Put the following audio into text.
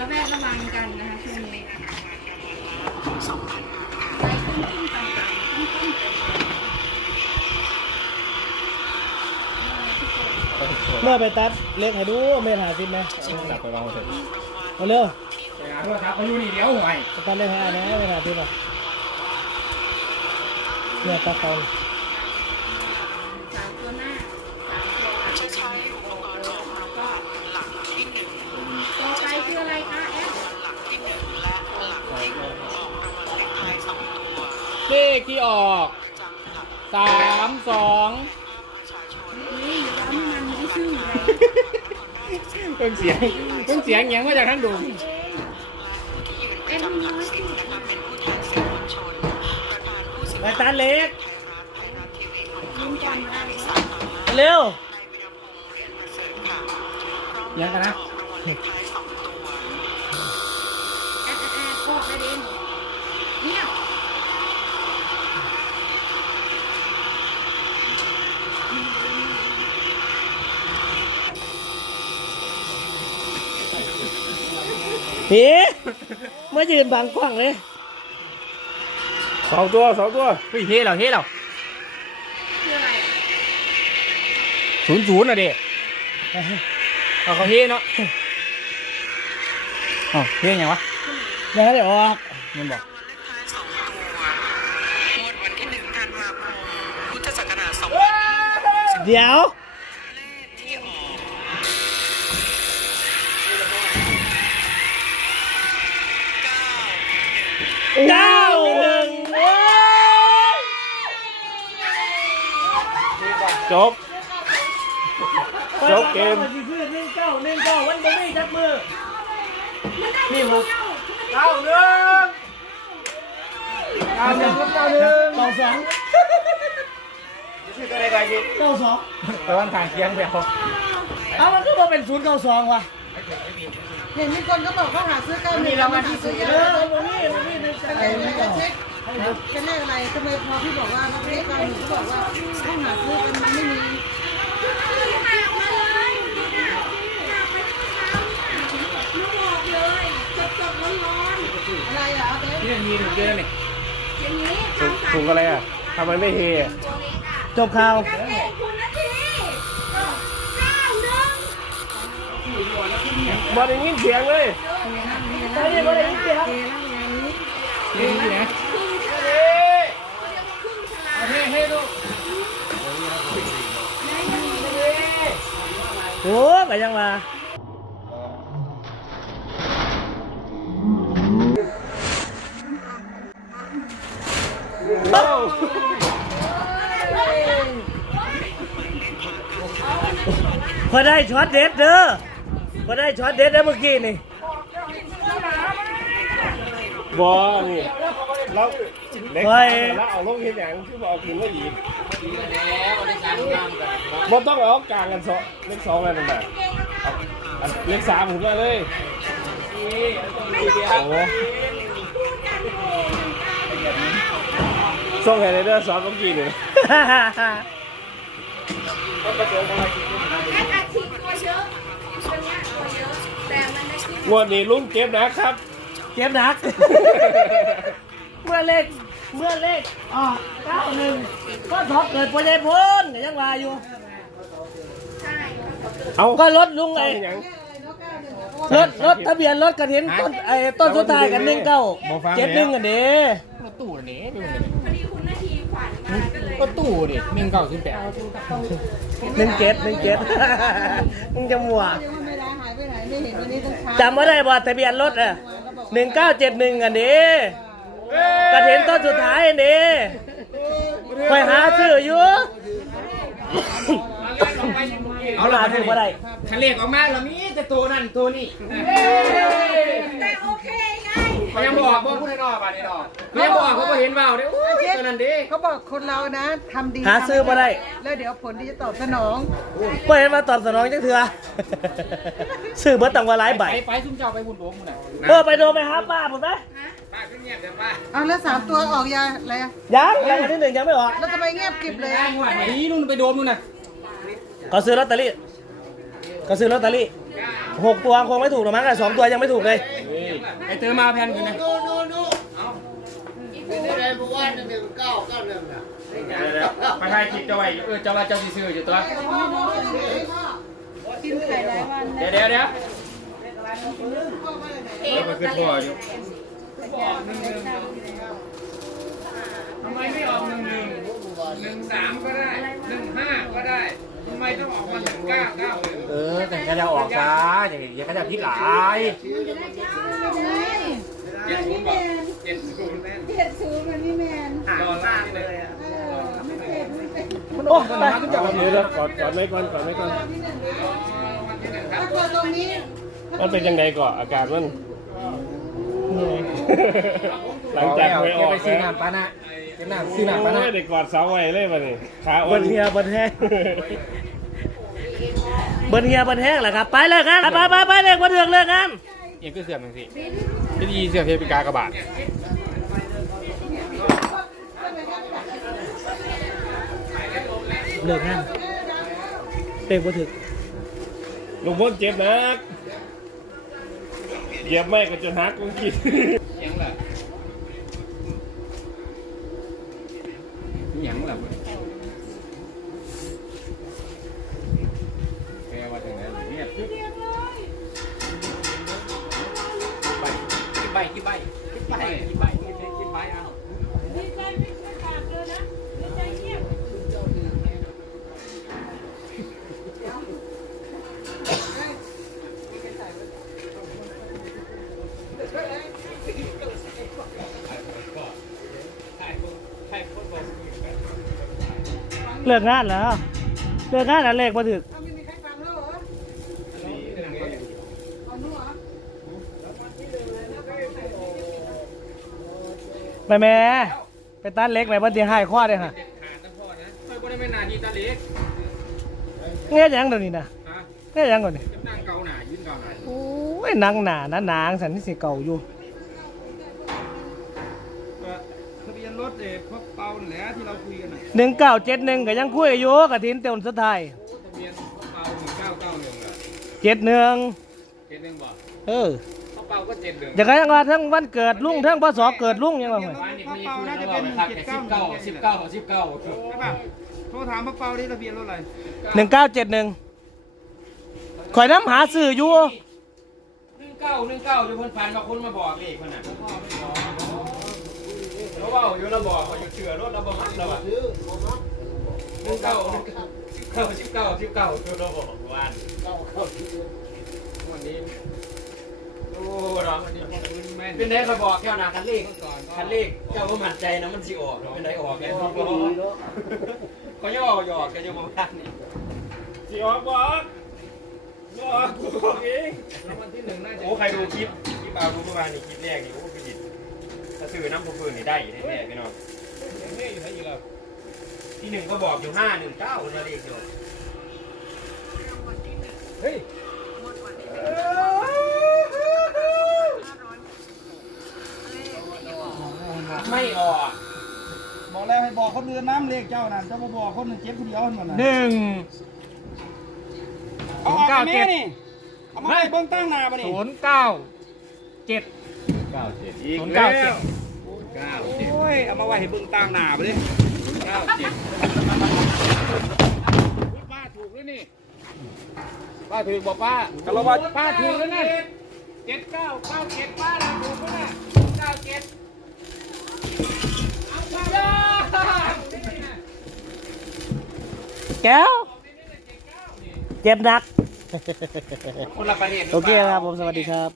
ระแวดระวังกันนะคะช่วงนี้ใจขึ้นขึ้นต่ำๆขึ้นขึ้นต่ำๆเมื่อไปตัดเล็กให้ดูเมทหาซิมไหมจับไปวางไว้เถอะเอาเร็วไปหาโทรศัพท์เขาอยู่นี่เดี๋ยวห่วยไปตัดเล็กให้อันนะเมทหาซิมอะเนี่ยตัดตอน เลขที่ออกสามสองนี่ย้ำให้มันไม่ได้ชื่ออะไรเพิ่งเสียงเพิ่งเสียงยังมาจากทั้งดุมเอ็มน้อยสุดไปตัดเล็กยืมก่อนมาได้ไหมเร็วยังกันนะ แอดแอดแอดออกไปเด่นเนี่ย ผีมายืนบังกว้างเลยสองตัวสองตัวเฮ้ยเฮ้เราเฮ้เราคืออะไรอะศูนย์ศูนย์อะเด็เอาเขาเฮ้เนาะอ๋อเฮ้ยังวะยังไม่ได้ออกมันบอกงวดวั เก้าเก้าหนึ่งโอ้ยจบ จบเกมนสิคือหนึ่งเก้าหนึ่งเก้าวันจะไม่จับมือนี่หกเก้าหนึ่งเก้าหนึ่งเก้าหนึ่งเก้าสองชื่ออะไรกันยี่เก้าสองตะวันทางเคียงไปเอาเอามันก็มาเป็นศูนย์เก้าสองว่ะ เห็นมีคนก็บอกว่าหาซื้อเก้าหนึ่งแล้วมันที่ซื้อเยเออะอมันนี่มันนี่ในใจอะไรไม่ก็เช็คกันเลขอะไรทำไมพอพี่บอกว่าเลขเก้าหนึ่งก็บอกว่าต้องหาซื้อกันมันไม่มีหามาเลยหาไปเมื่อเช้ามาบอกเลยสดสดร้อนร้อนอะไรอะเบ๊ที่มีถึงเดือนนี่ๆอย่างนี้ทำสายถูกอะไรอะทำไมไม่เฮตัวเล็กอะจบข่าว บอลได้ยินเสียงเลยไม่ได้ไม่ได้ยินเสียงนี่นี่นะครึ่งฉลากเรียกว่าครึ่งฉลาโอ้ก็ยังมาพอได้ช็อตเด็ดเด้อ พอได้ช็อตเด็ดได้เมื่อกี้นี่บอลนี่เราเล็กแล้วเอาลงเห็นอย่างที่บอกถึงว่าอีกบอลต้องเอากลางกันสองเลขสองอะไรนั่นน่ะเลขสามถึงมาเลยโอ้ส่งให้ในเดือนสองเมื่อกี้นี่แอดอาชีพตัวเยอะตัวเนี้ยตัวเยอะ แต่มันไม่ขึ้น งวดนี้ลุงเก็บนะครับ เจ็บหนัก เมื่อเลขเมื่อเลขอ่าเก้าหนึ่งก็ท็อปเกิดปัญญาพ้นก็ยังว่าอยู่ใช่เอาก็รถลุงไอ้เอาอย่างรถรถทะเบียนรถกระถินต้นไอ้ต้นสุดท้ายกันหนึ่งเก้าบ่ฟังเจ็ดหนึ่งกันเด้รถตู้นี่ดูพอดีคุณนาทีขวัญมาก็เลยรถตู้ดิหนึ่งเก้าสิบแปดหนึ่งเจ็ดหนึ่งเจ็ด มึงจะมัวยัง ไม่ได้หายไปไหนไม่เห็นวันนี้ต้องเช้าจำว่าได้บ่ทะเบียนรถอะหนึ่งเก้าเจ็ดหนึ่งกันเด้กระถินต้นสุดท้ายอันเด้ไปหาซื้ออยู่เอาหลาซื้อมาได้คันเลขออกมาเรามีแต่ตัวนั่นตัวนี้ แต่โอเค ไงเขายังบอกว่าพูดให้นอกป่ะนี่นอกเขายังบอกเขาก็เห็นเปล่าเด้โอ้ยตัวนั้นดิเขาบอกคนเรานะทำดีหาซื้อมาได้ แล้วเดี๋ยวผลที่จะตอบสนองไม่เห็นมาตอบสนองจังเถื่อซื้อเบิดตังว่าหลายใบไปไปซุ่มเจ้าไปบุญโบมมึงน่ะเออไปโดนไปหาป้าผมไหมป้าขึ้นเงียบเดี๋ยวป้าเอาแล้วสามตัวออกยาอะไรอะยังยังวันที่หนึ่งยังไม่ออกแล้วทำไมเงียบกริบเลยได้อะงวดนี้นู่นไปโดมนู่นน่ะก็ซื้อลอตเตอรี่ก็ซื้อลอตเตอรี่เดี๋ หกตัวคงไม่ถูกหรอกมั้งแต่สองตัวยังไม่ถูกเลย ไอเตอมาแพนกันนะไปให้คิดจะไว้เออเจ้าละเจ้าซื้ออยู่ตัวกินไข่หลายวันเดี๋ยวเดี๋ยวเดี๋ยวเอ๊ะมันคือพ่ออยู่ทำไมไม่ออกหนึ่งหนึ่งหนึ่งสามก็ได้หนึ่งห้าก็ได้ ทำไมต้องออกมาหนึ่งเก้าเก้าเลยเออแต่ก็จะออกช้าอย่างนี้ก็จะพิษหลายเจ็ดศูนย์บอกเจ็ดศูนย์แน่นเจ็ดศูนย์มันนี่แมนรอล่างเลยอะเออไม่เจ็บไม่เป็นมันโอ้ตายเดี๋ยวกอดกอดไว้ก่อนกอดไว้ก่อนที่หนึ่งเลยวันที่หนึ่งครัถ้าบกดตรงนี้มันเป็นยังไงก่อนอากาศมัน หลังจากไปออกไปซื้อน้ำปานะซื้อน้ำซื้อน้ำปานะโอ้ยเด็กกอดเสาไว้เลยป่ะนี่ขาอ้วเบิ้นลเฮียเบิ้ลแห้งเบิ้ลเฮียเบิ้ลแห้งแหละครับ ไปเลยกันไปไปไปเลยมาเถือกเลยกันเองก็เสื่อมบางทีไม่ดีเสื่อมเพเป็นกากระบาดเลิกงานเต็มมาถึกลุงพ่นเจ็บนัก เหยียบไม่ก็จะหักมึงกินยังล่ะยังล่ะ เลิกงานแล้ว เลิกงานแล้วเลขมาถึกเอาไม่มีใครฟังแล้วเหรอเอาหนูเหรอไปแม่ไปตัดเล็กไปบันทีให้ข้อเลยฮะขาดนะพ่อนะไม่ก็ได้ไม่นานทีตาเล็กเงี้ยยังเดี๋ยวนี้นะฮะเงี้ยยังก่อนนี่จะนั่งเกาหนายืนเกาหนาโอ้ยหนังหนานะหนางสันที่สิเก่าอยู่ ทะ เบียนรถเอกพวกเปาแหละที่เราคุยกันน่ะหนึ่งเก้าเจ็ดหนึ่งก็ยังคุยอยู่กับทินเต็มสุดท้ายทะเบียนเปาหนึ่งเก้าเก้าหนึ่งอะเจ็ดหนึ่งเจ็ดหนึ่งบอกเออเขาเปาก็เจ็ดหนึ่งอย่างไรว่าทั้งวันเกิดลุงทั้งพศเกิดลุงยังไงทะเบียนรถพวกเปาน่าจะเป็นหนึ่งเจ็ดเก้าหนึ่งสิบเก้าสิบเก้าใช่ป่ะโทรถามพวกเปาดิทะเบียนรถอะไรหนึ่งเก้าเจ็ดหนึ่งข่อยน้ำหาสื่ออยู่หนึ่งเก้าหนึ่งเก้าอยู่เพิ่นฟันมาคนมาบอกเลขเพิ่นน่ะ เขาบอกอยู่ราบอกเขาอยู่เชื่อรถเราบอกมัดเราอะหนึ่งเก้าหนึ่งเก้าสิบเก้าสิบเก้าคือเราบอกวันวันนี้โอ้ร้องวันนี้เป็นไงเขาบอกแค่นาคันเลขคันเลขเจ้าก็มั่นใจนะมันสิออกเป็นไงออกแกเขาจะออกหยอกแกจะบอกท่านี่สิออกบอกบอกกูบอกเองโอ้ใครดูคลิปคลิปเอาดูเมื่อวานนี่คลิปแรกนี่โอ้คือจิต ถ้าซื้อน้ำผู้ฟืนนี่ได้แน่ๆพี่น้องที่หนึ่งก็บอกอยู่ห้าหนึ่งเก้าคนละเลขเดียวเฮ้ยไม่ออกบอกแล้วให้บอกคนอื่นน้ำเลขเจ้านั่นเจ้ามาบอกคนหนึ่งเจ็บคนเดียวนั่นน่ะหนึ่ง เอาออกมาแม่นี่เอามาให้เบิ้งตั้งหน้ามานี่ศูนย์เก้าเจ็ด เก้าเจ็ดอีกศูนย์เก้าเจ็ดเก้าเจ็ดโอ้ย เอามาไว้ให้เบิ้งตั้งหน้าไปดิเก้าเจ็ดป้าถูกแล้วนี่ป้าถือบอกป้าแต่เราว่าป้าถูกแล้วนะเจ็ดเก้าเก้าเจ็ดป้าเราถูกแล้วนะเก้าเจ็ดเอาไปเลยแก้วเจ็บหนักคนละประเทศโอเคครับผมสวัสดีครับ